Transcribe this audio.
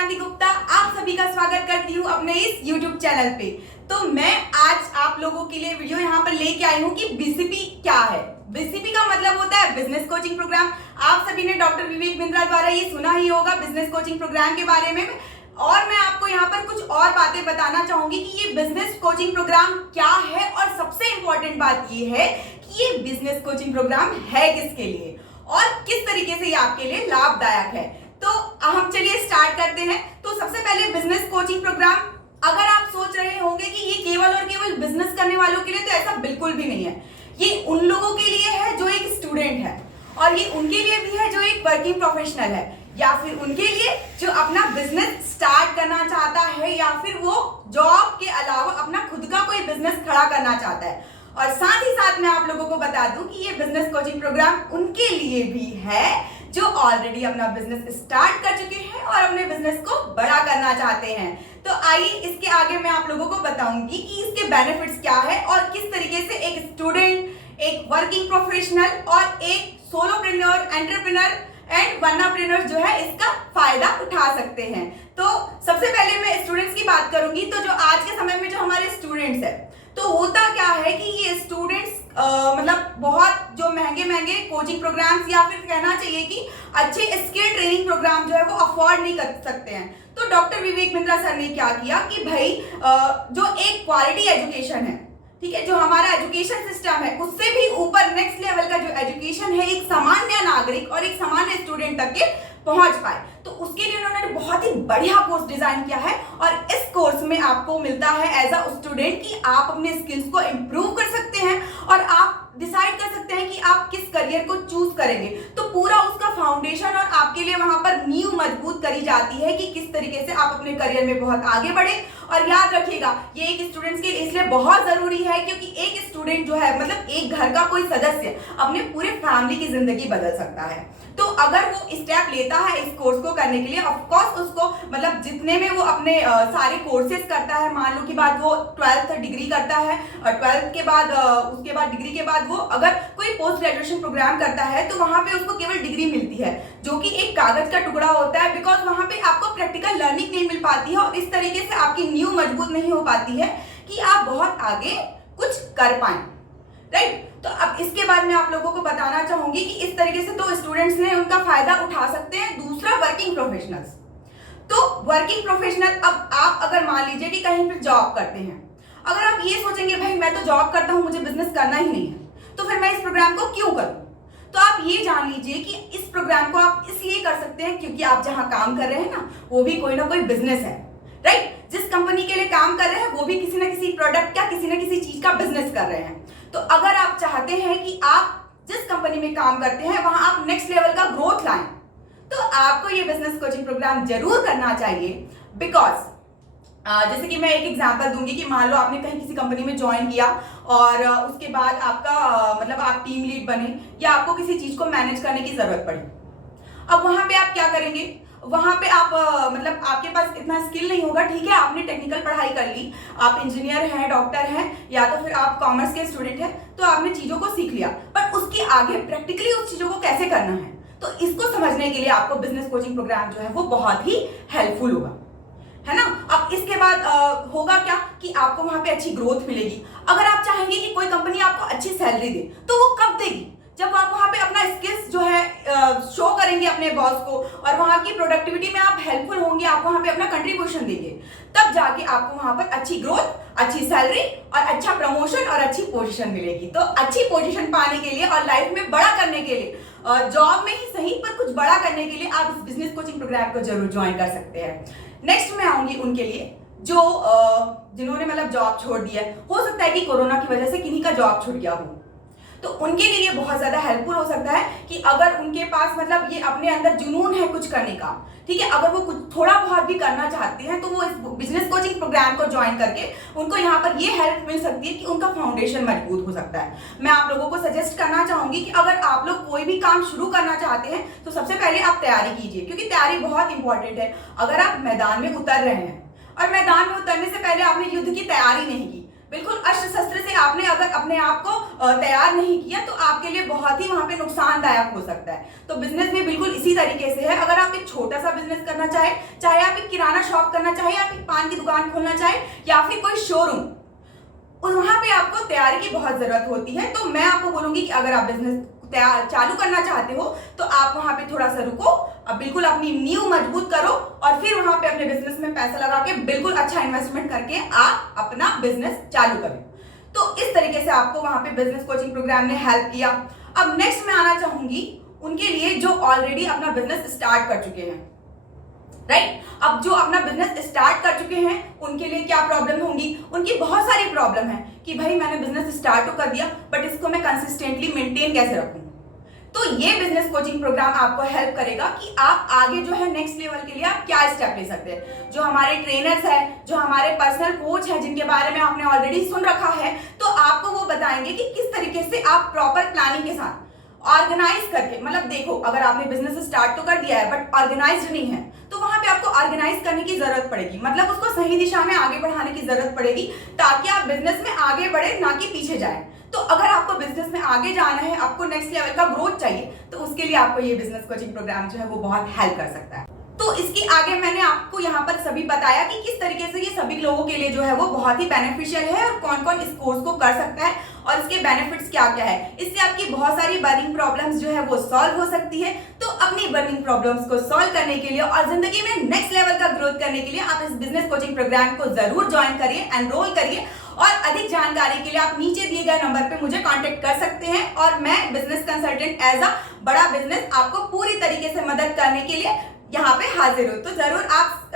क्रांति गुप्ता आप सभी का स्वागत करती हूँ अपने इस YouTube चैनल पे। तो मैं आज आप लोगों के लिए वीडियो यहाँ पर लेके आई हूँ कि बीसीपी क्या है। बीसीपी का मतलब होता है बिजनेस कोचिंग प्रोग्राम। आप सभी ने डॉक्टर विवेक बिंद्रा द्वारा ये सुना ही होगा बिजनेस कोचिंग प्रोग्राम के बारे में। और मैं आपको यहाँ पर कुछ और बातें बताना चाहूंगी कि ये बिजनेस कोचिंग प्रोग्राम क्या है और सबसे इंपॉर्टेंट बात ये है कि ये बिजनेस कोचिंग प्रोग्राम है किसके लिए और किस तरीके से ये आपके लिए लाभदायक है। तो हम चलिए स्टार्ट करते हैं। तो सबसे पहले बिजनेस कोचिंग प्रोग्राम, अगर आप सोच रहे होंगे कि ये केवल और केवल बिजनेस करने वालों के लिए, तो ऐसा बिल्कुल भी नहीं है। ये उन लोगों के लिए है जो एक स्टूडेंट है, और ये उनके लिए भी है जो एक वर्किंग प्रोफेशनल है, या फिर उनके लिए जो अपना बिजनेस स्टार्ट करना चाहता है, या फिर वो जॉब के अलावा अपना खुद का कोई बिजनेस खड़ा करना चाहता है। और साथ ही साथ मैं आप लोगों को बता दूं कि ये बिजनेस कोचिंग प्रोग्राम उनके लिए भी है जो ऑलरेडी अपना बिजनेस स्टार्ट कर चुके हैं और अपने बिजनेस को बड़ा करना चाहते हैं। तो आइए इसके आगे मैं आप लोगों को बताऊंगी कि इसके बेनिफिट्स क्या है और किस तरीके से एक स्टूडेंट, एक वर्किंग प्रोफेशनल और एक सोलोप्रेन्योर, एंटरप्रेन्योर एंड वनरप्रेन्योर जो है इसका फायदा उठा सकते हैं। तो सबसे पहले मैं स्टूडेंट्स की बात करूंगी। तो जो आज के समय में जो हमारे स्टूडेंट्स है, तो होता क्या है कि ये स्टूडेंट्स मतलब बहुत जो महंगे कोचिंग प्रोग्राम्स, या फिर कहना चाहिए कि अच्छे स्किल ट्रेनिंग प्रोग्राम जो है वो अफोर्ड नहीं कर सकते हैं। तो डॉक्टर विवेक बिंद्रा सर ने क्या किया कि भाई जो एक क्वालिटी एजुकेशन है, ठीक है, जो हमारा एजुकेशन सिस्टम है, उससे भी ऊपर नेक्स्ट लेवल का जो एजुकेशन है एक सामान्य नागरिक और एक सामान्य स्टूडेंट तक के पहुंच पाए, तो उसके लिए उन्होंने बहुत ही बढ़िया कोर्स डिजाइन किया है। और इस कोर्स में आपको मिलता है एज अ स्टूडेंट कि आप अपने स्किल्स को इंप्रूव कर सकते हैं और आप डिसाइड कर सकते हैं कि आप किस करियर को चूज करेंगे। तो पूरा उसका फाउंडेशन और आपके लिए वहां पर नींव मजबूत करी जाती है कि किस तरीके से आप अपने करियर में बहुत आगे बढ़े। और याद रखिएगा, ये एक स्टूडेंट्स के लिए इसलिए बहुत जरूरी है क्योंकि एक स्टूडेंट जो है, मतलब एक घर का कोई सदस्य अपने पूरे फैमिली की जिंदगी बदल सकता है। तो अगर वो स्टेप लेता है इस कोर्स को करने के लिए, ऑफ कोर्स उसको मतलब जितने में वो अपने सारे कोर्सेज करता है, मान लो कि बाद वो 12th डिग्री करता है और 12th के बाद उसके बाद डिग्री के बाद वो अगर कोई पोस्ट ग्रेजुएशन प्रोग्राम करता है, तो वहां पे उसको केवल डिग्री मिलती है जो कि एक कागज का टुकड़ा होता है, बिकॉज वहां पे आपको प्रैक्टिकल लर्निंग नहीं मिल पाती है और इस तरीके से आपकी नींव मजबूत नहीं हो पाती है कि आप बहुत आगे कुछ कर पाए, राइट। तो अब इसके बाद मैं आप लोगों को बताना चाहूंगी कि इस तरीके से तो स्टूडेंट्स ने उनका फायदा उठा सकते हैं। दूसरा, वर्किंग प्रोफेशनल्स। तो वर्किंग प्रोफेशनल, अब आप अगर मान लीजिए कि कहीं पर जॉब करते हैं, अगर आप ये सोचेंगे भाई मैं तो जॉब करता हूं, मुझे बिजनेस करना ही नहीं है, तो फिर मैं इस प्रोग्राम को क्यों करूं। तो आप ये जान लीजिए कि इस प्रोग्राम को आप इसलिए कर सकते हैं क्योंकि आप जहां काम कर रहे हैं ना, वो भी कोई ना कोई बिजनेस है, राइट। जिस कंपनी के लिए काम कर रहे हैं वो भी किसी ना किसी प्रोडक्ट का, किसी ना किसी चीज का बिजनेस कर रहे हैं। तो अगर आप चाहते हैं कि आप जिस कंपनी में काम करते हैं वहां आप नेक्स्ट लेवल का ग्रोथ लाएं, तो आपको ये बिजनेस कोचिंग प्रोग्राम जरूर करना चाहिए। बिकॉज जैसे कि मैं एक एग्जांपल दूंगी कि मान लो आपने कहीं किसी कंपनी में ज्वाइन किया और उसके बाद आपका मतलब आप टीम लीड बने या आपको किसी चीज को मैनेज करने की जरूरत पड़ी। अब वहां पे आप क्या करेंगे, वहां पे आप मतलब आपके पास इतना स्किल नहीं होगा, ठीक है, आपने टेक्निकल पढ़ाई कर ली, आप इंजीनियर हैं, डॉक्टर हैं, या तो फिर आप कॉमर्स के स्टूडेंट हैं, तो आपने चीजों को सीख लिया, पर उसके आगे प्रैक्टिकली उस चीजों को कैसे करना है, तो इसको समझने के लिए आपको बिजनेस कोचिंग प्रोग्राम जो है वो बहुत ही हेल्पफुल होगा, है ना। अब इसके बाद होगा क्या कि आपको वहां पे अच्छी ग्रोथ मिलेगी। अगर आप चाहेंगे कि कोई कंपनी आपको अच्छी सैलरी दे, तो वो कब देगी, जब आप वहां पे अपना स्किल्स जो है शो करेंगे अपने बॉस को और वहां की प्रोडक्टिविटी में आप हेल्पफुल होंगे, आप वहां पे अपना कंट्रीब्यूशन देंगे, तब जाके आपको वहां पर अच्छी ग्रोथ, अच्छी सैलरी और अच्छा प्रमोशन और अच्छी पोजीशन मिलेगी। तो अच्छी पोजीशन पाने के लिए और लाइफ में बड़ा करने के लिए, जॉब में ही सही पर कुछ बड़ा करने के लिए आप इस बिजनेस कोचिंग प्रोग्राम को जरूर ज्वाइन कर सकते हैं। नेक्स्ट मैं आऊंगी उनके लिए जो जिन्होंने मतलब जॉब छोड़ दिया है। हो सकता है कि कोरोना की वजह से किन्हीं का जॉब छूट गया हो, तो उनके लिए बहुत ज्यादा हेल्पफुल हो सकता है कि अगर उनके पास मतलब ये अपने अंदर जुनून है कुछ करने का, ठीक है, अगर वो कुछ थोड़ा बहुत भी करना चाहते हैं, तो वो इस बिजनेस कोचिंग प्रोग्राम को ज्वाइन करके उनको यहाँ पर ये हेल्प मिल सकती है कि उनका फाउंडेशन मजबूत हो सकता है। मैं आप लोगों को सजेस्ट करना चाहूंगी कि अगर आप लोग कोई भी काम शुरू करना चाहते हैं, तो सबसे पहले आप तैयारी कीजिए, क्योंकि तैयारी बहुत इंपॉर्टेंट है। अगर आप मैदान में उतर रहे हैं और मैदान में उतरने से पहले आपने युद्ध की तैयारी नहीं की, बिल्कुल अस्त्र शस्त्र से आपने अगर अपने आप को तैयार नहीं किया तो आपके लिए बहुत ही वहां पे नुकसानदायक हो सकता है। तो बिजनेस में बिल्कुल इसी तरीके से है। अगर आप एक छोटा सा बिजनेस करना चाहे, चाहे आप एक किराना शॉप करना चाहे, आप एक पान की दुकान खोलना चाहे या फिर कोई शोरूम, वहां पे आपको तैयारी की बहुत जरूरत होती है। तो मैं आपको बोलूंगी कि अगर आप बिजनेस चालू करना चाहते हो तो आप वहां पे थोड़ा सा रुको, अब बिल्कुल अपनी नींव मजबूत करो और फिर वहां पे अपने बिजनेस में पैसा लगा के बिल्कुल अच्छा इन्वेस्टमेंट करके आप अपना बिजनेस चालू करें। तो इस तरीके से आपको वहां पे बिजनेस कोचिंग प्रोग्राम ने हेल्प किया। अब नेक्स्ट मैं आना चाहूंगी उनके लिए जो ऑलरेडी अपना बिजनेस स्टार्ट कर चुके हैं, राइट। अब जो अपना बिजनेस स्टार्ट कर चुके हैं उनके लिए क्या प्रॉब्लम होंगी? उनकी बहुत सारी प्रॉब्लम है कि भाई मैंने बिजनेस स्टार्ट तो कर दिया बट इसको मैं कंसिस्टेंटली मेंटेन कैसे रखूं। तो ये बिजनेस कोचिंग प्रोग्राम आपको हेल्प करेगा कि आप आगे जो है नेक्स्ट लेवल के लिए आप क्या स्टेप ले सकते हैं। जो हमारे ट्रेनर्स है, जो हमारे पर्सनल कोच है जिनके बारे में आपने ऑलरेडी सुन रखा है, तो आपको वो बताएंगे कि किस तरीके से आप प्रॉपर प्लानिंग के साथ ऑर्गेनाइज करके, मतलब देखो अगर आपने बिजनेस स्टार्ट तो कर दिया है बट ऑर्गेनाइज्ड नहीं है तो वहां पे आपको ऑर्गेनाइज करने की जरूरत पड़ेगी, मतलब उसको सही दिशा में आगे बढ़ाने की जरूरत पड़ेगी ताकि आप बिजनेस में आगे बढ़े, ना कि पीछे जाए। तो अगर आपको बिजनेस में आगे जाना है, आपको नेक्स्ट लेवल का ग्रोथ चाहिए, तो उसके लिए आपको ये बिजनेस कोचिंग प्रोग्राम जो है वो बहुत हेल्प कर सकता है। तो इसके आगे मैंने आपको यहाँ पर सभी बताया कि किस तरीके से ये सभी लोगों के लिए जो है वो बहुत ही बेनिफिशियल है और कौन कौन इस कोर्स को कर सकता है और इसके बेनिफिट्स क्या क्या है। इससे आपकी बहुत सारी बर्निंग प्रॉब्लम्स जो है वो सॉल्व हो सकती है। तो अपनी बर्निंग प्रॉब्लम्स को सॉल्व करने के लिए और जिंदगी में नेक्स्ट लेवल का ग्रोथ करने के लिए आप इस बिजनेस कोचिंग प्रोग्राम को जरूर ज्वाइन करिए, एनरोल करिए और अधिक जानकारी के लिए आप नीचे दिए गए नंबर पे मुझे कांटेक्ट कर सकते हैं और मैं बिजनेस कंसल्टेंट एज अ बड़ा बिजनेस आपको पूरी तरीके से मदद करने के लिए यहाँ पे हाजिर हूँ। तो जरूर आप